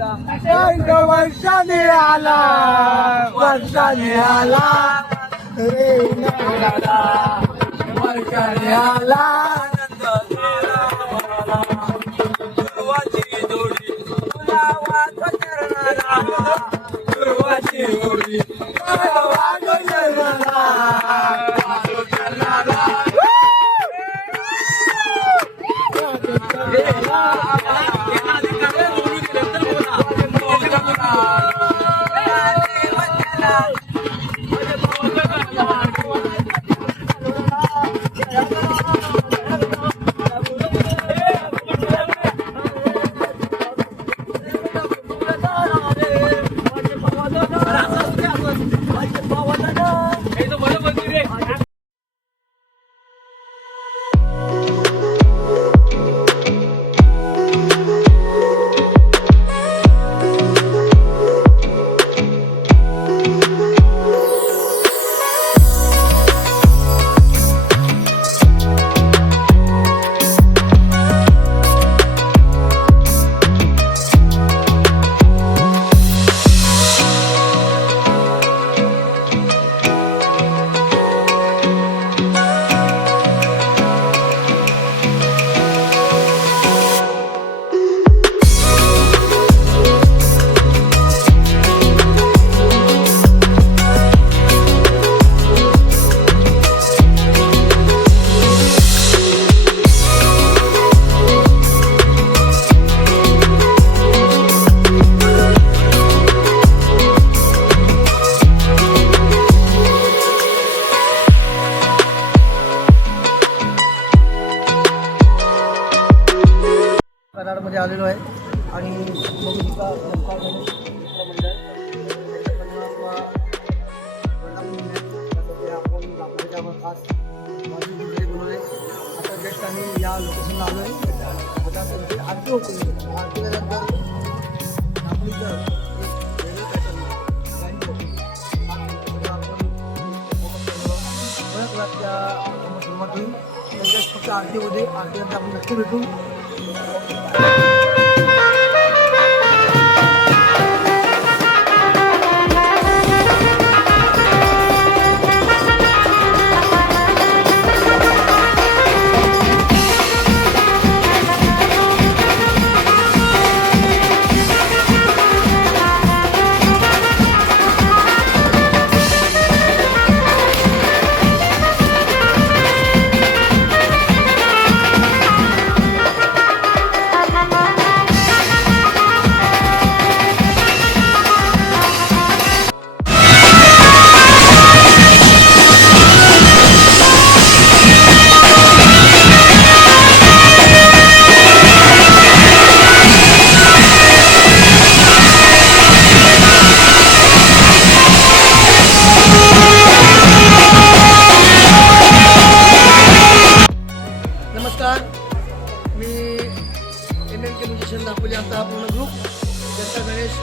वर्षाने आला वर्षाने आला रे वर्षाने आला पूर्वाची जोडी तुला वाट चरणाला पूर्वाची जोडी तुला वाट चरणाला कराडमध्ये आलेलो आहे आणि बघू शकता आपण खास बनवले. आता जस्ट आम्ही या लोकेशनला आलो आहे. आता त्यांची आरती होती. आरती केल्यानंतर आपलीचं रेल्वे पॅटर्न सुरुवात होईल. जस्ट फक्त आरती होते. आरतीनंतर आपण नक्की भेटू. दापोली आमचा हा पूर्ण ग्रुप जनता गणेश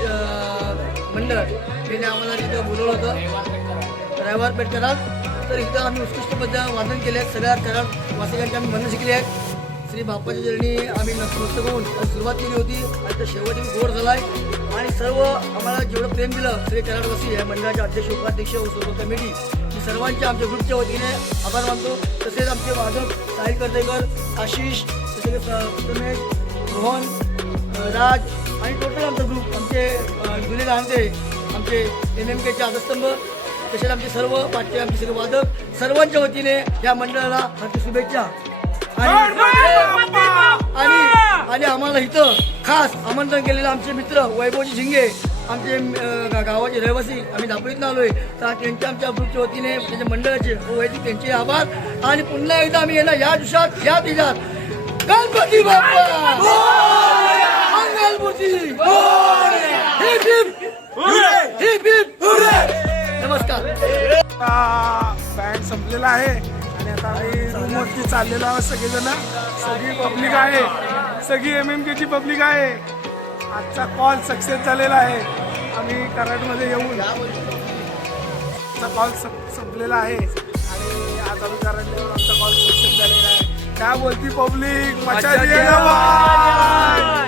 मंडळ याने आम्हाला तिथं बोलवलं होतं रविवार पेठ कराड. तर इथं आम्ही उत्कृष्ट पद्धतीने वादन केले आहेत. सगळ्या कराड वासिकांची आम्ही म्हणणं शिकली आहेत. श्री बाप्पाच्या चरणी आम्ही नतमस्तक होऊन सुरुवात केली होती आणि तर शेवटी गोड झाला आहे. आणि सर्व आम्हाला जेवढं प्रेम दिलं श्री कराडवासी या मंडळाचे अध्यक्ष उपाध्यक्ष व सर्व कमिटी ही सर्वांचे आमच्या ग्रुपच्या वतीने आभार मानतो. तसेच आमचे वादक साहिल कर्तेकर, आशिष, तसेच रमेश, रोहन, राज आणि टोटल आमचा ग्रुप आमचे जुने राहते आमचे NMKचे आधारस्तंभ तसेच आमचे सर्व पाठचे आमचे सर्व वादक सर्वांच्या वतीने या मंडळाला हार्दिक शुभेच्छा. आणि आम्हाला इथं खास आमंत्रण केलेलं आमचे मित्र वैभवजी झिंगे आमचे गावाचे रहिवासी आम्ही दापोलीतून आलो आहे. तर त्यांच्या आमच्या ग्रुपच्या वतीने त्यांच्या मंडळाचे वैदिक त्यांचे आभार. आणि पुन्हा एकदा आम्ही येणार या दिवसात या दिवसात गणपती बाप्पा मंगलमूर्ती नमस्कार. बँड संपलेला आहे आणि आता आम्ही रूमवरती चाललेलो आहोत. सगळेजण सगळी पब्लिक आहे, सगळी MMKची पब्लिक आहे. आजचा कॉल सक्सेस झालेला आहे. आम्ही कराडमध्ये येऊन आमचा कॉल संपलेला आहे आणि आज आम्ही कराडला येऊन आमचा कॉल सक्सेस झालेला आहे. क्या बोलती पब्लिक, मजा दिएगा भाई.